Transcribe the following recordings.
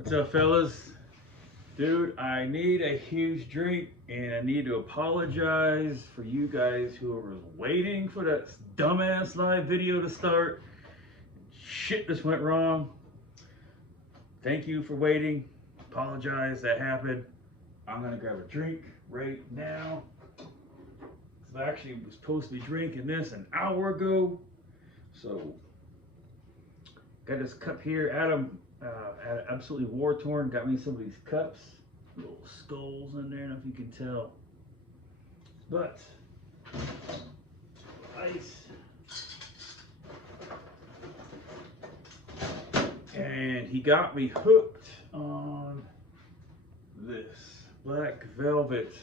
What's up, fellas? Dude, I need a huge drink and I need to apologize for you guys who were waiting for that dumbass live video to start. Shit just went wrong. Thank you for waiting. Apologize, that happened. I'm gonna grab a drink right now. I actually was supposed to be drinking this an hour ago. So, got this cup here. Adam absolutely war torn. Got me some of these cups, little skulls in there. I don't know if you can tell, but ice. And he got me hooked on this black velvet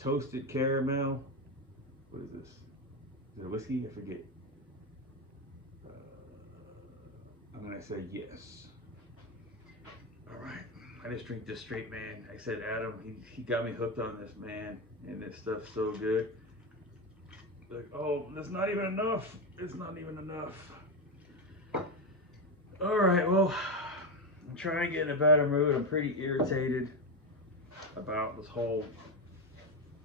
toasted caramel. What is this? Is it whiskey? I forget. I'm gonna say yes. All right, I just drink this straight, man. I said Adam, he got me hooked on this, man, and this stuff's so good. Like, oh, that's not even enough. It's not even enough. All right, well, I'm trying to get in a better mood. I'm pretty irritated about this whole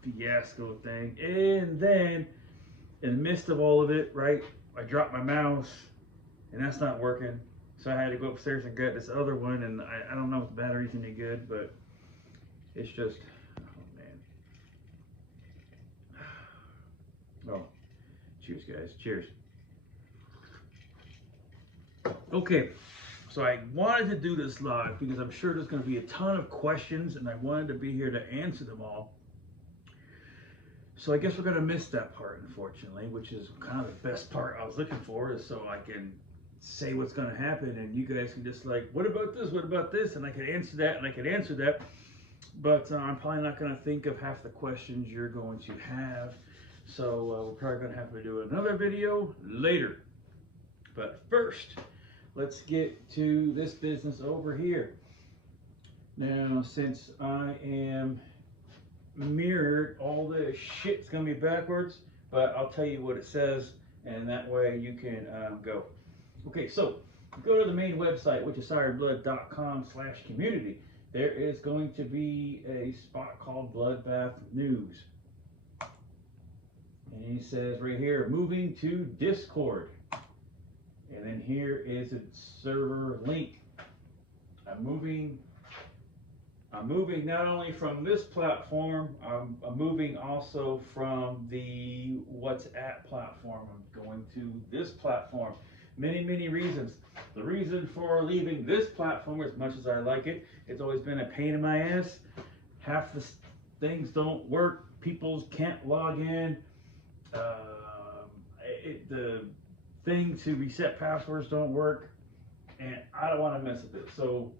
fiasco thing. And then, in the midst of all of it, right, I dropped my mouse, and that's not working. So I had to go upstairs and get this other one, and I don't know if the battery's any good, but it's just, oh man. Oh, cheers, guys. Cheers. Okay, so I wanted to do this live because I'm sure there's going to be a ton of questions, and I wanted to be here to answer them all. So I guess we're going to miss that part, unfortunately, which is kind of the best part I was looking for, is so I can say what's going to happen, and you guys can just like, what about this? What about this? And I could answer that, and I could answer that. But I'm probably not going to think of half the questions you're going to have. So we're probably going to have to do another video later. But first, let's get to this business over here. Now, since I am mirrored, all this shit's gonna be backwards, but I'll tell you what it says, and that way you can go. Okay, so go to the main website, which is sirenblood.com/community. There is going to be a spot called Bloodbath News, and he says right here, moving to Discord, and then here is a server link. I'm moving not only from this platform, I'm moving also from the WhatsApp platform. I'm going to this platform. Many reasons. The reason for leaving this platform, as much as I like it, it's always been a pain in my ass. Half the things don't work. People can't log in. The thing to reset passwords don't work, and I don't want to mess with it. So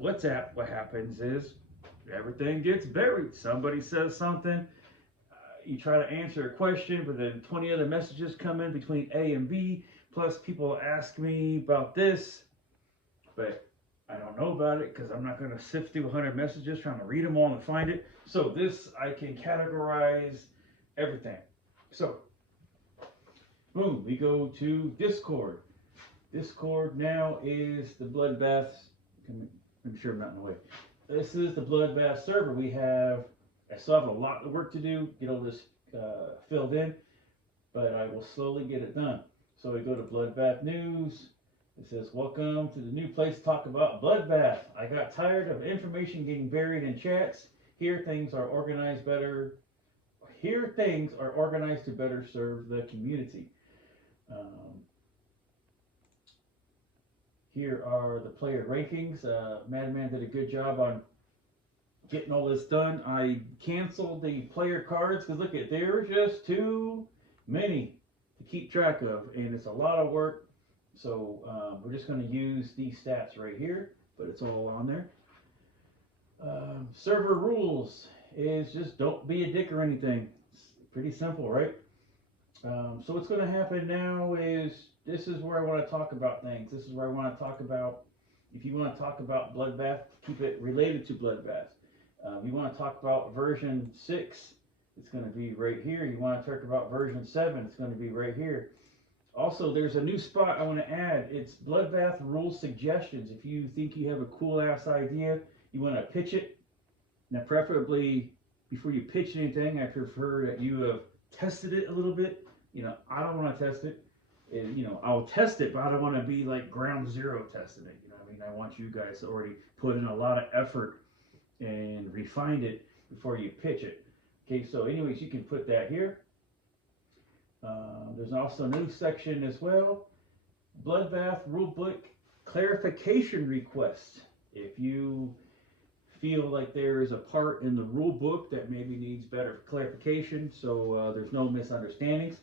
WhatsApp, what happens is everything gets buried. Somebody says something, you try to answer a question, but then 20 other messages come in between A and B, plus people ask me about this, but I don't know about it because I'm not going to sift through 100 messages trying to read them all and find it. So this, I can categorize everything. So, boom, we go to Discord. Discord now is the Bloodbath. I'm sure I'm not in the way. This is the Bloodbath server. I still have a lot of work to do, get all this filled in, but I will slowly get it done. So we go to Bloodbath News. It says, welcome to the new place to talk about Bloodbath. I got tired of information getting buried in chats. Here things are organized better. Here things are organized to better serve the community. Here are the player rankings. Madman did a good job on getting all this done. I canceled the player cards because look at, there's just too many to keep track of, and it's a lot of work. So we're just going to use these stats right here, but it's all on there. Server rules is just don't be a dick or anything. It's pretty simple, right? So what's going to happen now is, this is where I want to talk about things. This is where I want to talk about, if you want to talk about Bloodbath, keep it related to Bloodbath. You want to talk about version 6, it's going to be right here. You want to talk about version 7, it's going to be right here. Also, there's a new spot I want to add. It's Bloodbath Rule Suggestions. If you think you have a cool ass idea, you want to pitch it. Now, preferably before you pitch anything, I prefer that you have tested it a little bit. I don't want to test it. I'll test it, but I don't want to be like ground zero testing it. You know what I mean? I want you guys to already put in a lot of effort and refined it before you pitch it. Okay, so anyways, you can put that here. There's also a new section as well. Bloodbath Rulebook Clarification Request. If you feel like there is a part in the rule book that maybe needs better clarification, so there's no misunderstandings,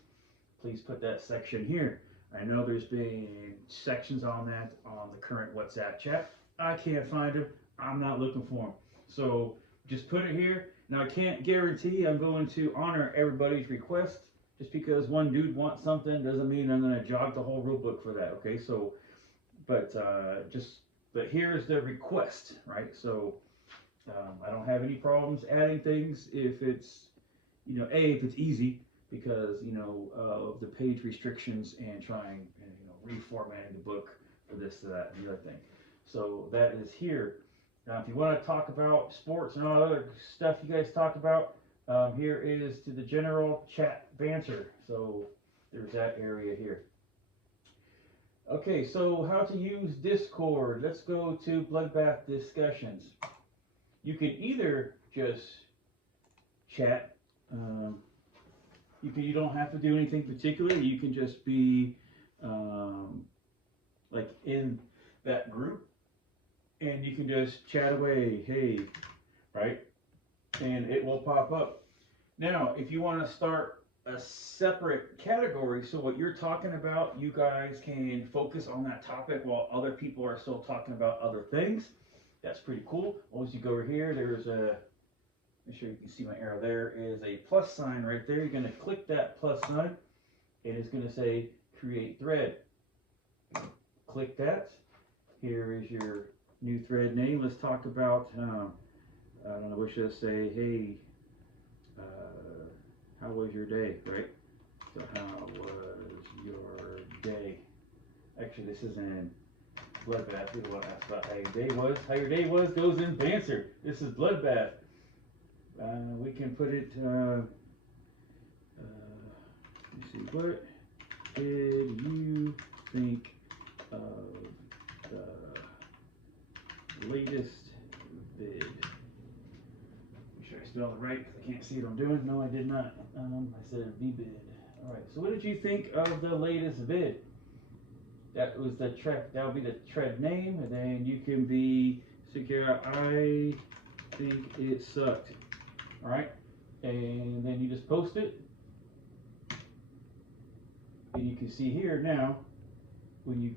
please put that section here. I know there's been sections on that on the current WhatsApp chat. I can't find them. I'm not looking for them. So just put it here. Now, I can't guarantee I'm going to honor everybody's request. Just because one dude wants something doesn't mean I'm going to jog the whole rule book for that. Okay, so but here's the request, right? So I don't have any problems adding things if it's if it's easy, because of the page restrictions and trying reformatting the book for this, that, and the other thing. So that is here. Now, if you want to talk about sports and all other stuff you guys talk about, here is to the general chat banter. So there's that area here. Okay, so how to use Discord. Let's go to Bloodbath discussions. You can either just chat. You don't have to do anything particular. You can just be like in that group, and you can just chat away. Hey, right? And it will pop up. Now, if you want to start a separate category, so what you're talking about, you guys can focus on that topic while other people are still talking about other things. That's pretty cool. As you go over here, there's a, make sure you can see my arrow, there is a plus sign right there. You're going to click that plus sign, and it's going to say create thread. Click that. Here is your new thread name. Let's talk about I don't know, we should say, hey, how was your day, right? So how was your day? Actually, this is in Bloodbath. We don't want to ask about how your day was. How your day was goes in Banter. This is Bloodbath. We can put it, let's see, what did you think of the latest vid? I spelled it right because I can't see what I'm doing. No, I did not. I said VBid. All right. So what did you think of the latest vid? That was the tread. That would be the tread name, and then you can be secure. I think it sucked. All right, and then you just post it, and you can see here now. When you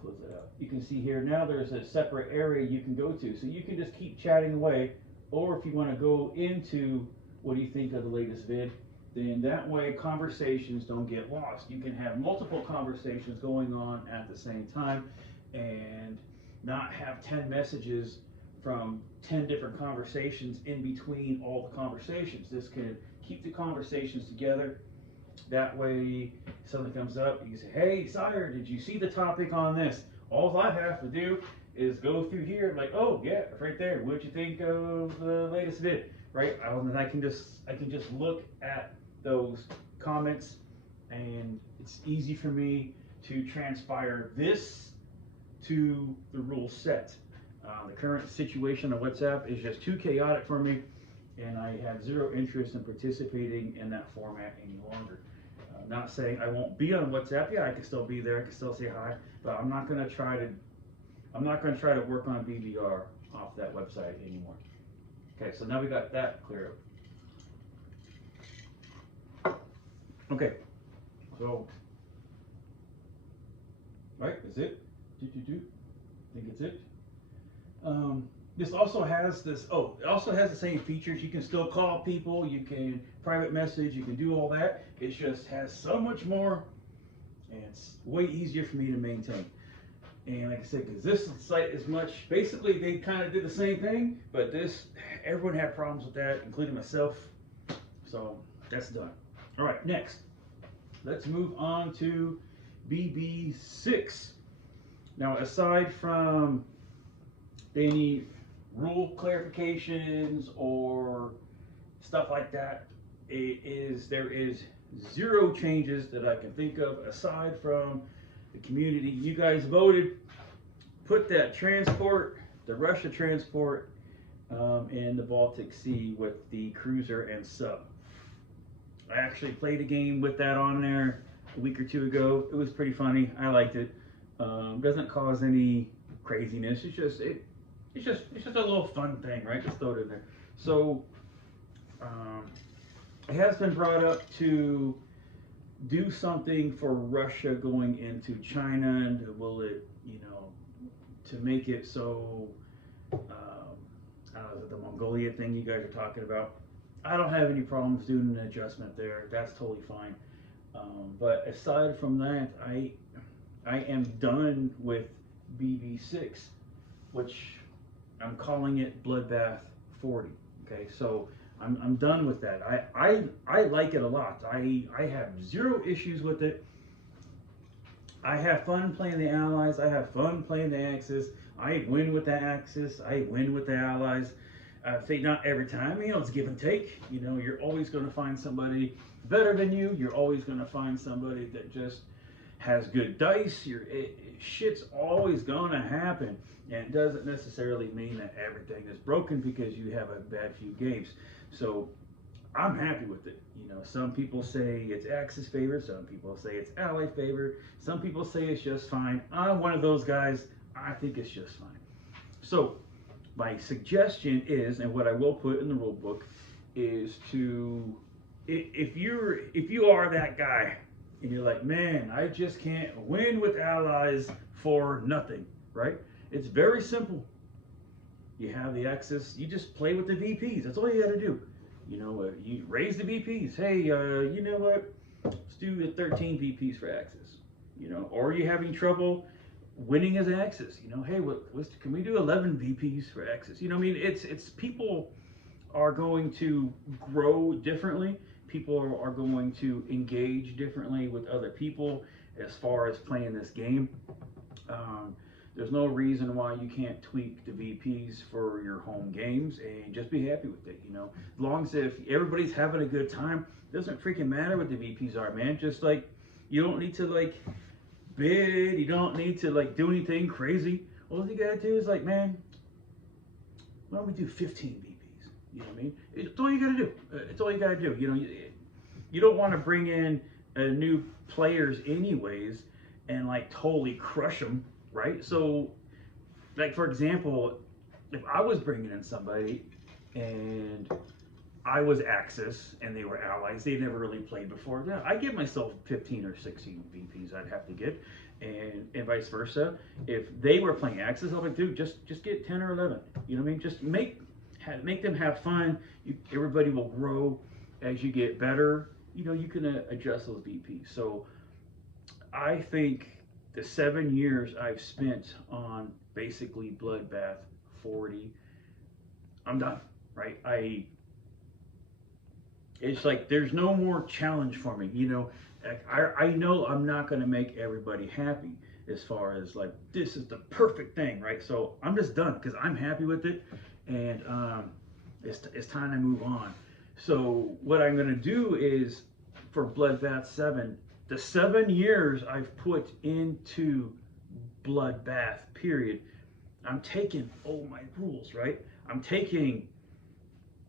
close it out, you can see here now. There's a separate area you can go to, so you can just keep chatting away. Or if you want to go into what do you think of the latest vid, then that way conversations don't get lost. You can have multiple conversations going on at the same time and not have 10 messages from 10 different conversations in between all the conversations. This can keep the conversations together. That way, if something comes up, you can say, hey, Sire, did you see the topic on this? All I have to do is go through here, like, oh yeah, right there. What'd you think of the latest vid? Right? And I can just look at those comments, and it's easy for me to transpire this to the rule set. The current situation on WhatsApp is just too chaotic for me, and I have zero interest in participating in that format any longer. Not saying I won't be on WhatsApp. Yeah, I can still be there. I can still say hi, but I'm not going to try to work on BBR off that website anymore. Okay, so now we got that clear up. Okay, so, right, is it? Think it's it. This also has this, it also has the same features. You can still call people, you can private message, you can do all that. It just has so much more, and it's way easier for me to maintain. And like I said, because this site is much, basically they kind of did the same thing, but this, everyone had problems with that, including myself. So that's done. All right, next, let's move on to BB6. Now, aside from any rule clarifications or stuff like that, there is zero changes that I can think of aside from the community. You guys voted, put that transport, the Russia transport, in the Baltic Sea with the cruiser and sub. I actually played a game with that on there a week or two ago. It was pretty funny. I liked it. Doesn't cause any craziness. It's just a little fun thing, right? Just throw it in there. So it has been brought up to do something for Russia going into China, and will it, to make it so, I don't know, is it the Mongolia thing you guys are talking about? I don't have any problems doing an adjustment there. That's totally fine. But aside from that, I am done with BB6, which I'm calling it Bloodbath 40. Okay, so I'm done with that. I like it a lot. I have zero issues with it. I have fun playing the Allies. I have fun playing the Axis. I win with the Axis. I win with the Allies. Say not every time, it's give and take. You're always going to find somebody better than you. You're always going to find somebody that just has good dice. Shit's always going to happen. And it doesn't necessarily mean that everything is broken because you have a bad few games. So I'm happy with it. Some people say it's Axis favorite. Some people say it's Ally favorite. Some people say it's just fine. I'm one of those guys. I think it's just fine. So my suggestion is, and what I will put in the rule book, is to, if you are that guy and you're like, man, I just can't win with Allies for nothing, right? It's very simple. You have the Axis, you just play with the VPs. That's all you got to do. You raise the VPs. Hey, you know what? Let's do the 13 VPs for Axis. Or you're having trouble winning as Axis. Hey, can we do 11 VPs for Axis? It's people are going to grow differently. People are going to engage differently with other people as far as playing this game. There's no reason why you can't tweak the VPs for your home games and just be happy with it. As long as if everybody's having a good time, it doesn't freaking matter what the VPs are, man. Just you don't need to bid, you don't need to do anything crazy. All you gotta do is man, why don't we do 15 VPs? You know what I mean? It's all you gotta do. It's all you gotta do. You don't want to bring in new players anyways and totally crush them. Right? So, for example, if I was bringing in somebody and I was Axis and they were Allies, they never really played before, yeah, I give myself 15 or 16 VPs I'd have to get, and vice versa. If they were playing Axis, I'll be like, dude, just get 10 or 11. You know what I mean? Just make them have fun. Everybody will grow as you get better. You can adjust those VPs. So, I think the 7 years I've spent on basically Bloodbath 40, I'm done, right? It's there's no more challenge for me, I know I'm not going to make everybody happy as far as this is the perfect thing, right? So I'm just done because I'm happy with it, and it's time to move on. So what I'm going to do is for Bloodbath 7, the 7 years I've put into Bloodbath, period, I'm taking all my rules, right? I'm taking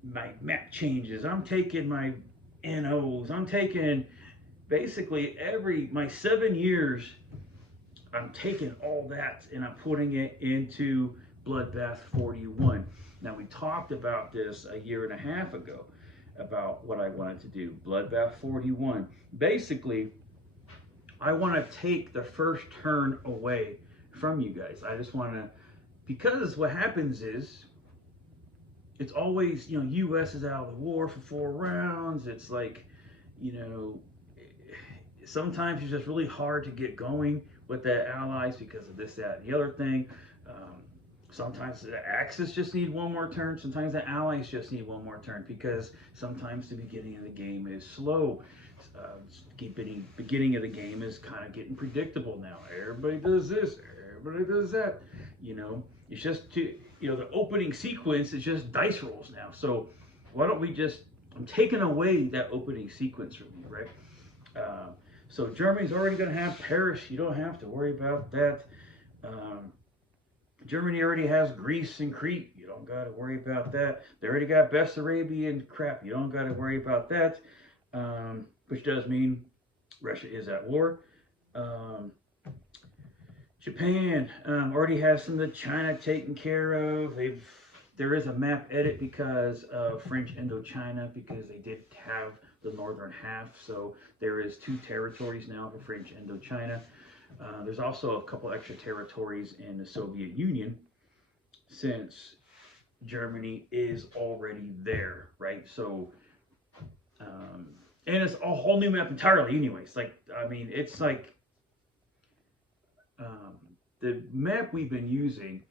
my map changes. I'm taking my NOs. I'm taking basically my 7 years, I'm taking all that and I'm putting it into Bloodbath 41. Now, we talked about this a year and a half ago about what I wanted to do. Bloodbath 41. Basically, I want to take the first turn away from you guys. I just want to, because what happens is, it's always, U.S. is out of the war for 4 rounds. It's sometimes it's just really hard to get going with the Allies because of this, that, and the other thing. Sometimes the Axis just need one more turn. Sometimes the Allies just need one more turn because sometimes the beginning of the game is slow. Beginning of the game is kind of getting predictable now. Everybody does this, everybody does that. You know, it's just the opening sequence is just dice rolls now. So why don't we just? I'm taking away that opening sequence from you, right? Uh, so Germany's already going to have Paris. You don't have to worry about that. Um, Germany already has Greece and Crete. You don't got to worry about that. They already got Bessarabian crap. You don't got to worry about that. Which does mean Russia is at war. Um, Japan already has some of China taken care of. There is a map edit because of French Indochina, because they did have the northern half. So there is 2 territories now for French Indochina. There's also a couple extra territories in the Soviet Union, since Germany is already there, right? So, and it's a whole new map entirely anyways. Like, I mean, it's like the map we've been using,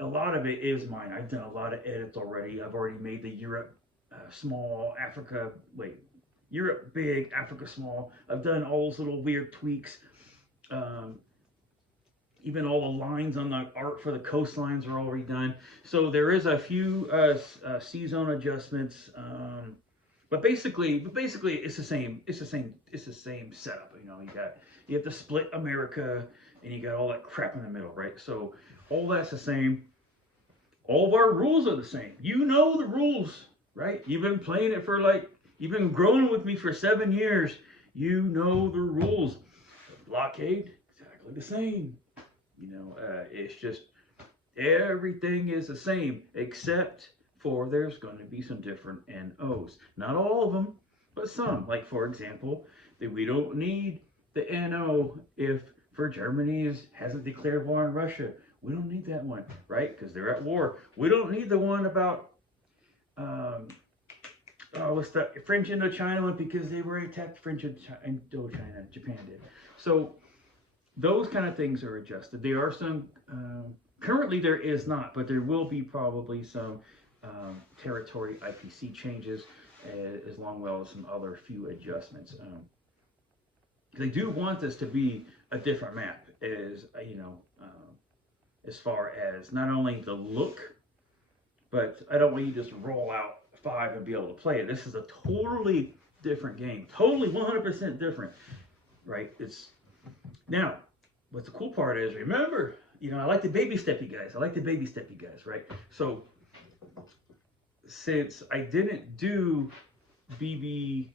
a lot of it is mine. I've done a lot of edits already. I've already made the Europe small, Europe big, Africa small. I've done all those little weird tweaks. Even all the lines on the art for the coastlines are already done. So there is a few sea zone adjustments, but basically it's the same. It's the same setup. You know, you have to split America, and you got all that crap in the middle, right? So all that's the same. All of our rules are the same. You know the rules, right? You've been playing it you've been growing with me for 7 years. You know the rules. Blockade, exactly the same. You know, it's just everything is the same, except for there's going to be some different NOs. Not all of them, but some. Like, for example, that we don't need the NO if for Germany hasn't declared war on Russia. We don't need that one, right? Because they're at war. We don't need the one about what's the French Indochina one, because they were attacked French Indochina. Japan did. So those kind of things are adjusted. There are some, currently there is not, but there will be probably some territory IPC changes, as well as some other few adjustments. They do want this to be a different map, as far as not only the look, but I don't want you to just roll out 5 and be able to play it. This is a totally different game, totally 100% different, right? Now, what the cool part is, remember, I like to baby step you guys. Right? So, since I didn't do BB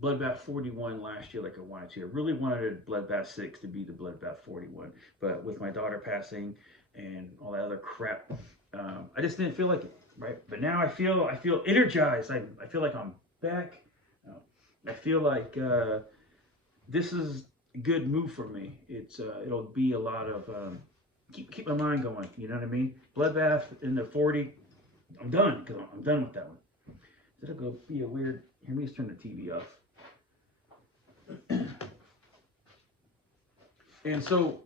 Bloodbath 41 last year like I wanted to, I really wanted Bloodbath 6 to be the Bloodbath 41. But with my daughter passing and all that other crap, I just didn't feel like it, right? But now I feel energized. I feel like I'm back. I feel like this is good move for me. It'll be a lot of keep my mind going. You know what I mean? Bloodbath in the 40. I'm done, because I'm done with that one. That'll go be a weird. Here, let me just turn the TV off. And so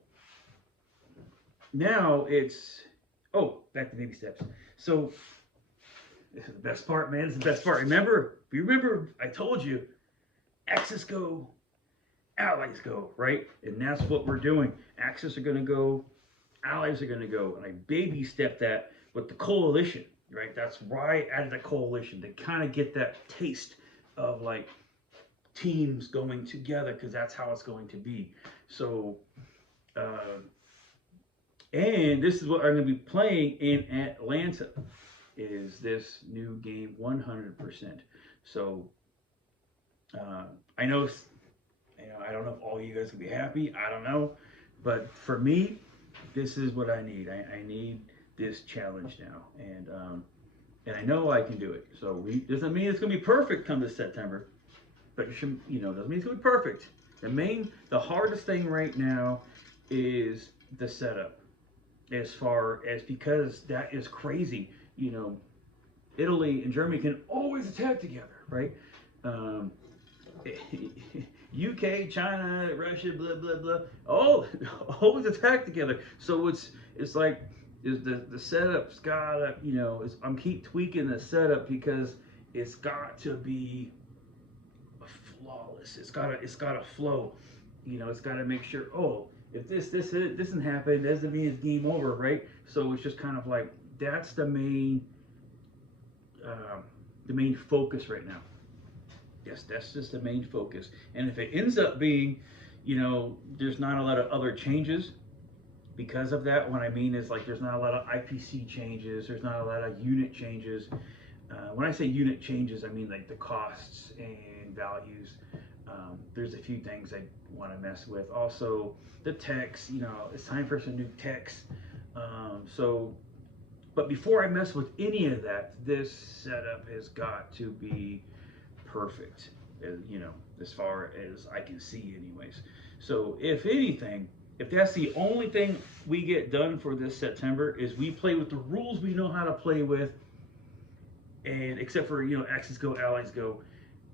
now back to baby steps. So this is the best part, man. This is the best part. Remember, I told you, Axis go, allies go, right? And that's what we're doing. Axis are going to go, allies are going to go. And I baby step that with the coalition, right? That's why I added the coalition, to kind of get that taste of like teams going together, because that's how it's going to be. So, and this is what I'm going to be playing in Atlanta, is this new game 100%. So, I know, I don't know if all you guys can be happy. I don't know. But for me, this is what I need. I need this challenge now. And I know I can do it. So doesn't mean it's going to be perfect come this September. But doesn't mean it's going to be perfect. The hardest thing right now is the setup. As far as, because that is crazy. Italy and Germany can always attack together, right? UK, China, Russia, blah blah blah, all always attack together. So it's like the setup's gotta, I'm keep tweaking the setup, because it's got to be it's gotta flow. You know, it's gotta make sure. Oh, if this doesn't happen, doesn't mean it's game over, right? So it's just kind of like that's the main focus right now. Yes, that's just the main focus. And if it ends up being, there's not a lot of other changes because of that. What I mean is like there's not a lot of IPC changes. There's not a lot of unit changes. When I say unit changes, I mean like the costs and values. There's a few things I want to mess with. Also, the text. It's time for some new text. So, but before I mess with any of that, this setup has got to be perfect. As far as I can see, anyways. So, if anything, if that's the only thing we get done for this September, is we play with the rules we know how to play with, and except for Axis Go, Allies Go,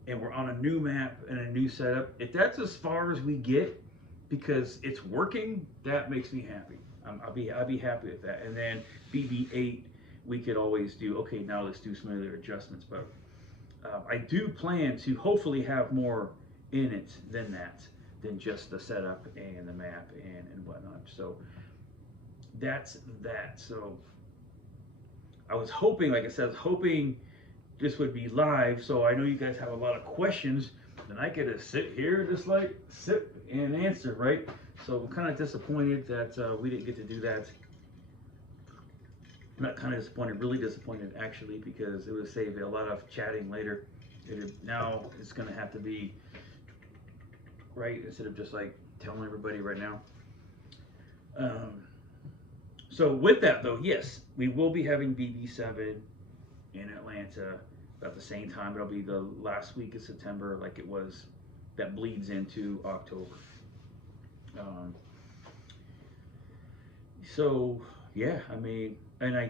and we're on a new map and a new setup. If that's as far as we get, because it's working, that makes me happy. I'll be happy with that. And then BB8, we could always do. Okay, now let's do some other adjustments. But I do plan to hopefully have more in it than that, than just the setup and the map and whatnot. So that's that. So I was hoping, like I said, this would be live, so I know you guys have a lot of questions, and I get to sit here, just like sit and answer, right? So I'm kind of disappointed that we didn't get to do that. I'm not kind of disappointed, really disappointed actually, because it would save a lot of chatting later. Now it's going to have to be right instead of just like telling everybody right now. So with that though, yes, we will be having BB7 in Atlanta at the same time. It'll be the last week of September, like it was, that bleeds into October. So yeah, I mean, and I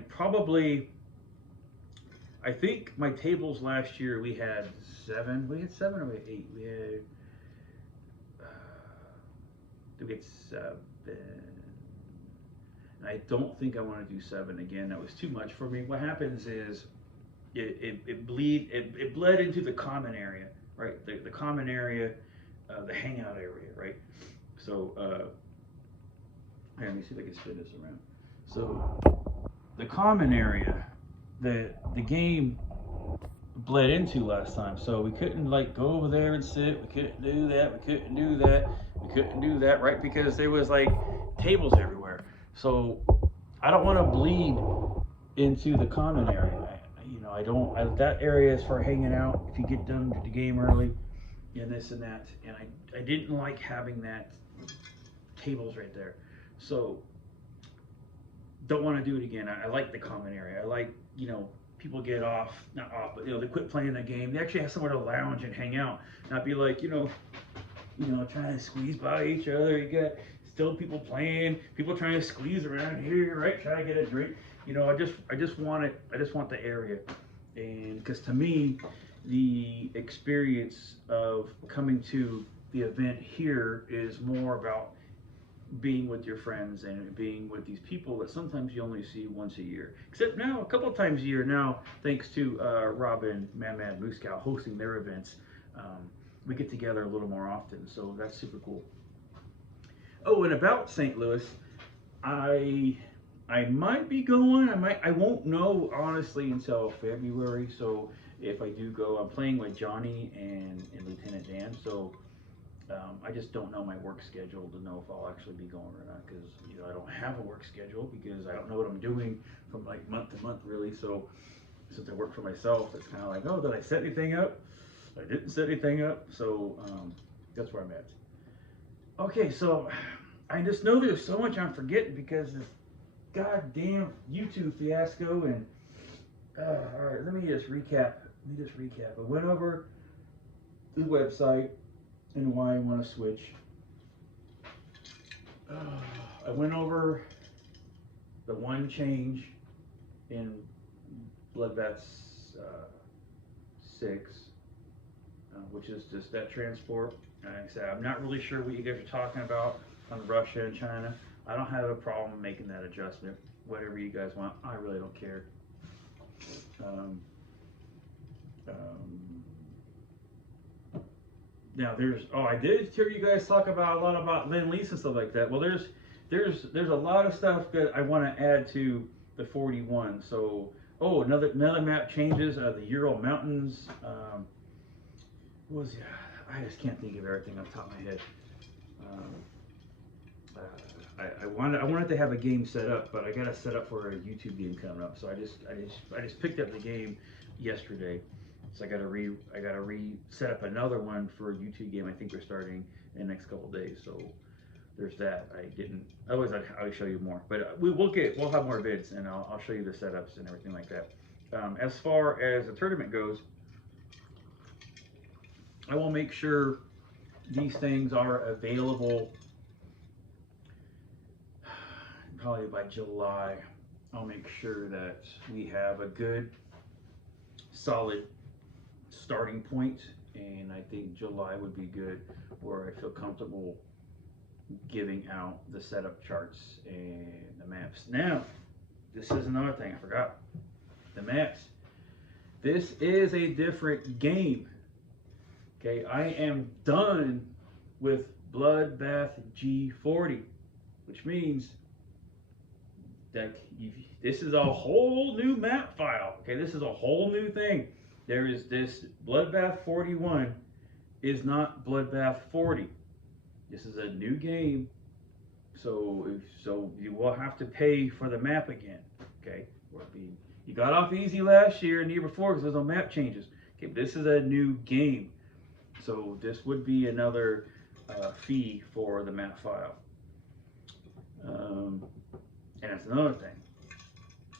think my tables last year we had 7. We had 7 or we had 8. We had 7. I don't think I want to do 7 again. That was too much for me. What happens is it bled into the common area, right? The common area, the hangout area, right? So here, let me see if I can spin this around. So the common area, the game bled into last time. So we couldn't like go over there and sit. We couldn't do that. We couldn't do that. We couldn't do that, right? Because there was like tables everywhere. So I don't want to bleed into the common area. That area is for hanging out. If you get done with the game early, and this and that. And I didn't like having that tables right there. So don't want to do it again. I like the common area. I like, people get off, not off, but they quit playing the game. They actually have somewhere to lounge and hang out, not be like, trying to squeeze by each other. You got still people playing, people trying to squeeze around here, right? Trying to get a drink. I just want it. I just want the area, and because to me, the experience of coming to the event here is more about being with your friends and being with these people that sometimes you only see once a year. Except now, a couple of times a year now, thanks to Robin, Mad Moose Cow hosting their events, we get together a little more often. So that's super cool. Oh, and about St. Louis, I might be going. I won't know honestly until February. So if I do go, I'm playing with Johnny and Lieutenant Dan. So I just don't know my work schedule to know if I'll actually be going or not, because I don't have a work schedule because I don't know what I'm doing from like month to month really. So since I work for myself, it's kind of like, oh, did I set anything up? I didn't set anything up. So that's where I'm at. Okay, so I just know there's so much I'm forgetting because this goddamn YouTube fiasco. And all right, let me just recap. I went over the website and why I want to switch. I went over the one change in Bloodbath 6, which is just that transport. And like I said, I'm not really sure what you guys are talking about on Russia and China. I don't have a problem making that adjustment. Whatever you guys want, I really don't care. Now there's I did hear you guys talk about a lot about Lend Lease and stuff like that. Well, there's a lot of stuff that I want to add to the 41. So another map changes. The Ural Mountains. What was I just can't think of everything off the top of my head. Um, I wanted to have a game set up, but I got to set up for a YouTube game coming up. So I just picked up the game yesterday. So I gotta set up another one for a YouTube game. I think we're starting in the next couple of days. So there's that. I didn't. Otherwise, I'll show you more. But we'll have more vids, and I'll show you the setups and everything like that. As far as the tournament goes, I will make sure these things are available probably by July. I'll make sure that we have a good, solid starting point, and I think July would be good where I feel comfortable giving out the setup charts and the maps. Now, this is another thing I forgot. The maps. This is a different game. Okay, I am done with Bloodbath G40, which means that this is a whole new map file. Okay, this is a whole new thing. There is this Bloodbath 41 is not Bloodbath 40. This is a new game, so you will have to pay for the map again. Okay, you got off easy last year and the year before because there's no map changes. Okay, this is a new game, so this would be another fee for the map file. And that's another thing.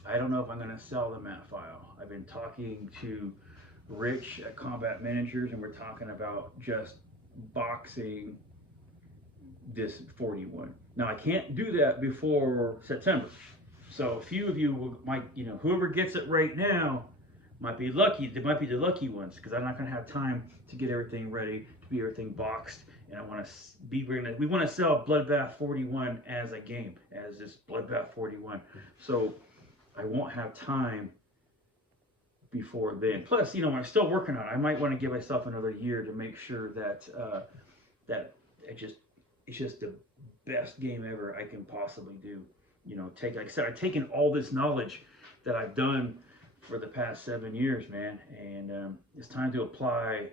I don't know if I'm going to sell the map file. I've been talking to Rich at Combat Managers, and we're talking about just boxing this 41. Now I can't do that before September, so a few of you might, whoever gets it right now might be lucky. They might be the lucky ones because I'm not going to have time to get everything ready, to be everything boxed, and we want to sell Bloodbath 41 as a game, as this Bloodbath 41. So I won't have time before then. Plus, I'm still working on it. I might want to give myself another year to make sure that that it's just the best game ever I can possibly do. Like I said, I've taken all this knowledge that I've done for the past 7 years, man, and it's time to apply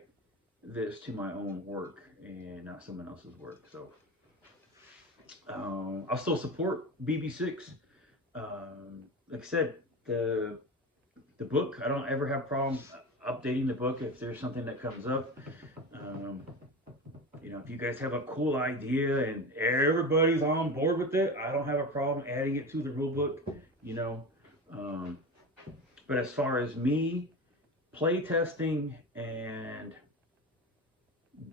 this to my own work and not someone else's work. So I'll still support BB6. Like I said, the book, I don't ever have problems updating the book if there's something that comes up. If you guys have a cool idea and everybody's on board with it, I don't have a problem adding it to the rule book. But as far as me play testing and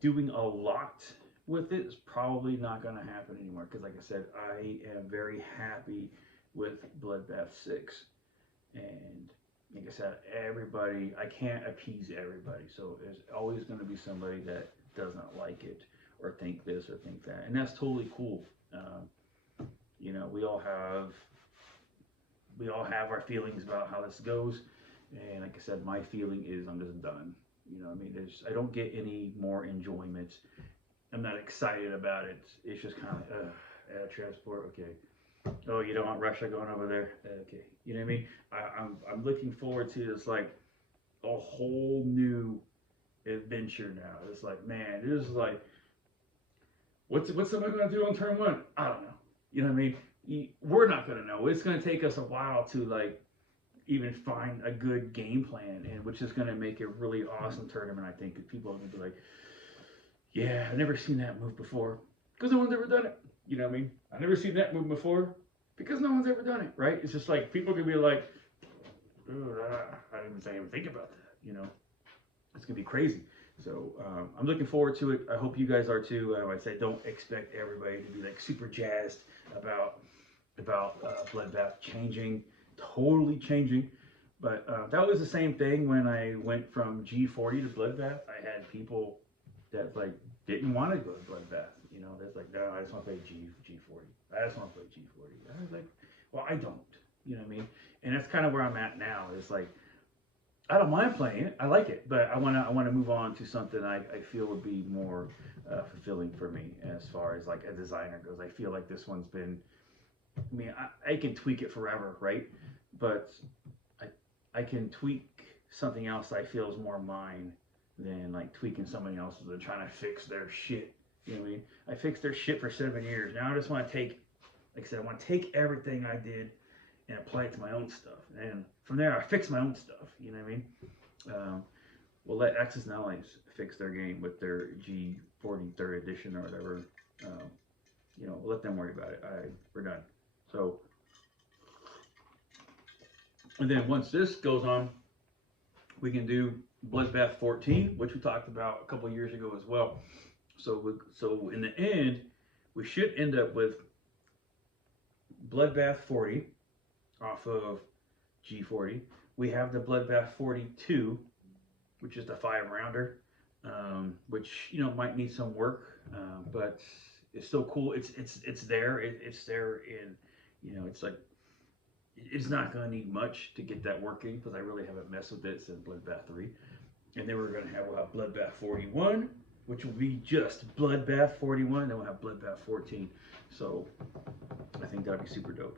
doing a lot with it, is probably not going to happen anymore. Because like I said, I am very happy with Bloodbath 6. And like I said, I can't appease everybody. So there's always going to be somebody that does not like it or think this or think that. And that's totally cool. We all have our feelings about how this goes. And like I said, my feeling is I'm just done. I don't get any more enjoyment. I'm not excited about it. It's just kind of like, air transport, okay. Oh, you don't want Russia going over there? Okay. You know what I mean? I'm looking forward to this, like, a whole new adventure now. It's like, man, this is like, what's somebody going to do on turn 1? I don't know. You know what I mean? We're not going to know. It's going to take us a while to, like, even find a good game plan, and which is going to make a really awesome tournament. I think people are going to be like, yeah, I've never seen that move before because no one's ever done it. You know what I mean? I've never seen that move before because no one's ever done it, right? It's just like people are going to be like, I didn't even think about that. It's going to be crazy. So I'm looking forward to it. I hope you guys are too. Like I said, don't expect everybody to be like super jazzed about Bloodbath totally changing. But that was the same thing when I went from G40 to Bloodbath. I had people that like didn't want to go to Bloodbath. That's like, no, I just want to play G40. I just want to play G40. I was like, well, I don't. You know what I mean? And that's kind of where I'm at now. It's like, I don't mind playing it. I like it, but I wanna move on to something I feel would be more fulfilling for me as far as like a designer goes. I feel like this one's been. I mean, I can tweak it forever, right? But I I can tweak something else I feel is more mine than like tweaking somebody else's and trying to fix their shit. You know what I mean? I fixed their shit for 7 years. Now I just want to take, like I said, I want to take everything I did and apply it to my own stuff. And from there, I fix my own stuff. You know what I mean? Um, we'll let Access and Allies fix their game with their G40 third edition or whatever. Um, we'll let them worry about it. We're done. So, and then once this goes on, we can do Bloodbath 14, which we talked about a couple years ago as well. So in the end, we should end up with Bloodbath 40 off of G40. We have the Bloodbath 42, which is the 5 rounder, which might need some work, but it's still cool. It's there. It's there in, it's like it's not going to need much to get that working because I really haven't messed with it since Bloodbath 3. And then we'll have Bloodbath 41, which will be just Bloodbath 41, and then we'll have Bloodbath 14. So I think that'll be super dope.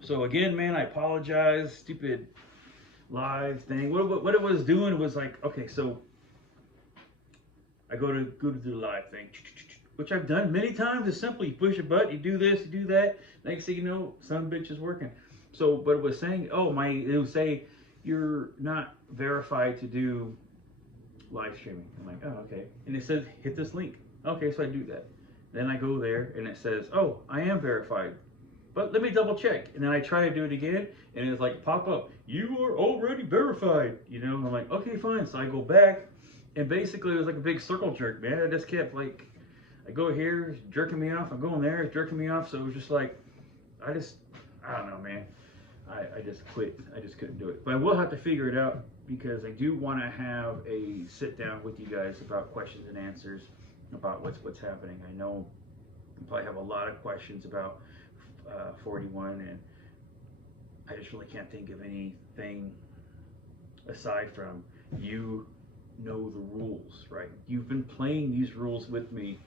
So again, man, I apologize. Stupid live thing. What it was doing was like, okay, so I go to do the live thing, which I've done many times. It's simple. You push a button, you do this, you do that. Next thing you know, some bitch is working. So, but it was saying, it would say you're not verified to do live streaming. I'm like, oh, okay. And it says hit this link. Okay, so I do that. Then I go there and it says, oh, I am verified. But let me double check. And then I try to do it again and it's like pop up, you are already verified. I'm like, okay, fine. So I go back and basically it was like a big circle jerk, man. I just kept like, I go here, it's jerking me off. I'm going there, it's jerking me off. So it was just like, I don't know, man. I just quit. I just couldn't do it. But I will have to figure it out because I do want to have a sit down with you guys about questions and answers about what's happening. I know you probably have a lot of questions about 41, and I just really can't think of anything aside from you know the rules, right? You've been playing these rules with me.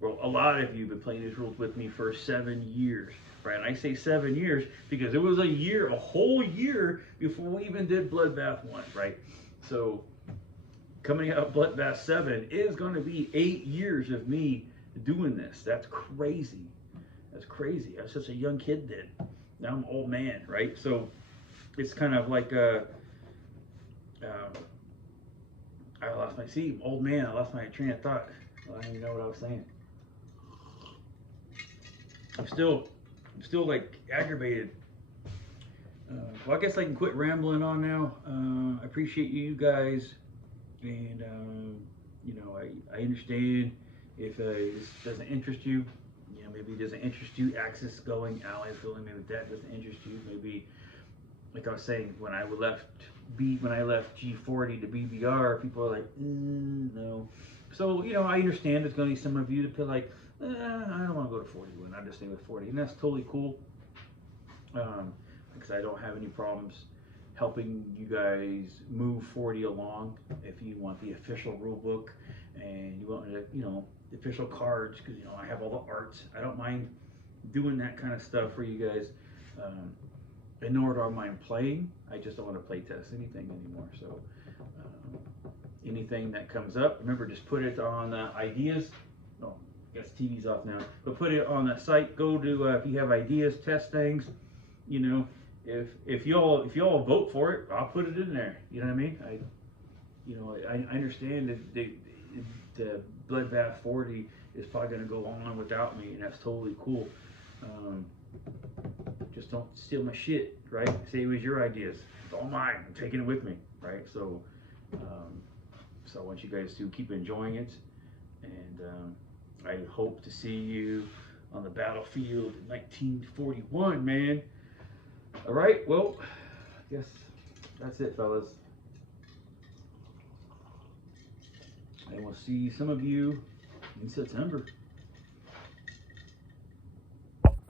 Well, a lot of you have been playing these rules with me for 7 years, right? And I say 7 years because it was a whole year before we even did Bloodbath 1, right? So coming out of Bloodbath 7 is going to be 8 years of me doing this. That's crazy. That's crazy. I was such a young kid then. Now I'm an old man, right? So it's kind of like I lost my old man. I lost my train of thought. Well, I don't even know what I was saying. I'm still like aggravated. Well, I guess I can quit rambling on now. I appreciate you guys, and I understand if this doesn't interest you. Maybe it doesn't interest you. Access going, allies going. Maybe that doesn't interest you. Maybe, like I was saying, when I left G40 to BBR, people are like, no. So I understand there's going to be some of you to feel like, I don't want to go to 41. I just stay with 40, and that's totally cool. Because I don't have any problems helping you guys move 40 along. If you want the official rule book and you want the official cards, because I have all the arts. I don't mind doing that kind of stuff for you guys. And nor do I mind playing. I just don't want to play test anything anymore. So anything that comes up, remember, just put it on ideas. Oh, I guess TV's off now. But put it on the site. Go to if you have ideas, test things. If y'all vote for it, I'll put it in there. You know what I mean? I understand that the Bloodbath 40 is probably going to go on without me, and that's totally cool. Just don't steal my shit, right? Say it was your ideas. It's all mine. I'm taking it with me, right? So I want you guys to keep enjoying it, and I hope to see you on the battlefield in 1941, man. All right, well, I guess that's it, fellas. And we'll see some of you in September.